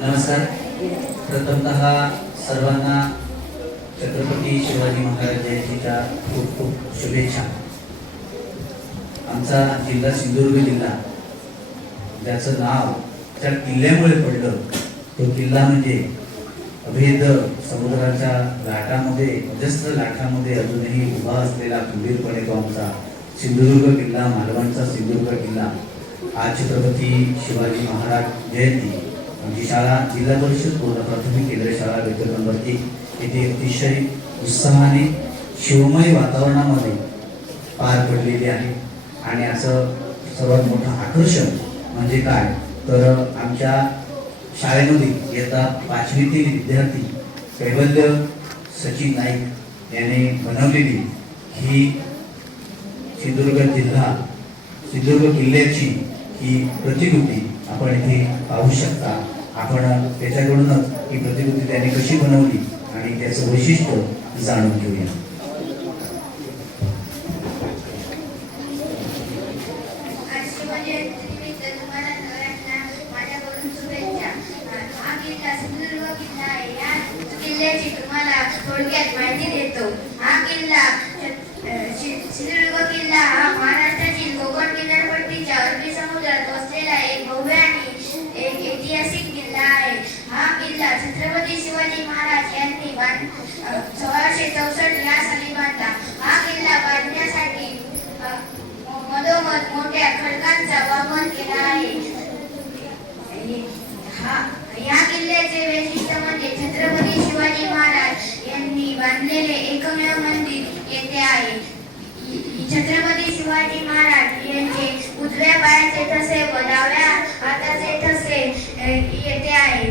नमस्कार. प्रथमतः सर्वांना छत्रपती शिवाजी महाराज जयंतीच्या खूप खूप शुभेच्छा. आमचा जिल्हा सिंधुदुर्ग जिल्हा, ज्याचं नाव त्या किल्ल्यामुळे पडलं, तो किल्ला म्हणजे अभेद समुद्राच्या लाटामध्ये, अजस्र लाटामध्ये अजूनही उभा असलेला खंबीरपणे तो आमचा सिंधुदुर्ग किल्ला, मालवणचा सिंधुदुर्ग किल्ला. आज छत्रपती शिवाजी महाराज जयंती आमची शाळा जिल्हा परिषद पूर्ण प्राथमिक केंद्र शाळा बेतल नंबर 1 येथे अतिशय उत्साहाने शिवमय वातावरणामध्ये पार पडलेली आहे. आणि असं सर्वात मोठं आकर्षण म्हणजे काय, तर आमच्या शाळेमध्ये इयत्ता 5वीतील विद्यार्थी कैवल्य सचिन नाईक याने बनवलेली ही सिंधुदुर्ग जिल्हा, सिंधुदुर्ग किल्ल्याची ही प्रतिकृती आपण इथे पाहू शकता. आपण त्याच्याकडूनच ही प्रतिकृती त्याने कशी बनवली आणि त्याचं वैशिष्ट्य जाणून घेऊया. थोडक्यात माहिती देतो. हा किल्ला सिंधुदुर्ग किल्ला हा महाराष्ट्रातील कोकण किनारपट्टीच्या अरबी समुद्रात वसलेला एक भव्य आणि एक ऐतिहासिक किल्ला आहे. हा किल्ला छत्रपती शिवाजी महाराज यांनी 1664 या साली बांधला. हा किल्ला बांधण्यासाठी मधोमध मोठ्या खडकांचा वापर केला आहे. या किल्ल्याचे वैशिष्ट्य म्हणजे छत्रपती शिवाजी महाराज यांनी बांधलेले एकमेव मंदिर येथे आहे. छत्रपती शिवाजी महाराज यांचे उजव्या पायाचे ठसे व डाव्या हाताचे ठसे येथे आहे.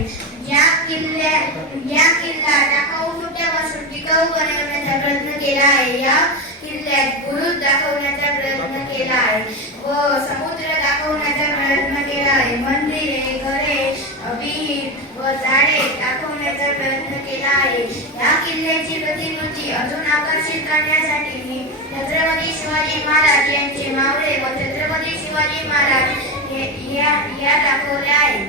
या किल्ला टाकाऊ सुट्यापासून टिकाऊ बनवण्याचा प्रयत्न केला आहे. या किल्ल्यात बुरुज दाखवण्याचा प्रयत्न केला आहे व समुद्र दाखवण्याचा प्रयत्न केला आहे. मंदिरे, घरे, विहीर व झाडे दाखवण्याचा प्रयत्न केला आहे. या किल्ल्याची प्रतिकृती अजून आकर्षित करण्यासाठी मी छत्रपती शिवाजी महाराज यांचे मावळे व छत्रपती शिवाजी महाराज या दाखवल्या आहेत.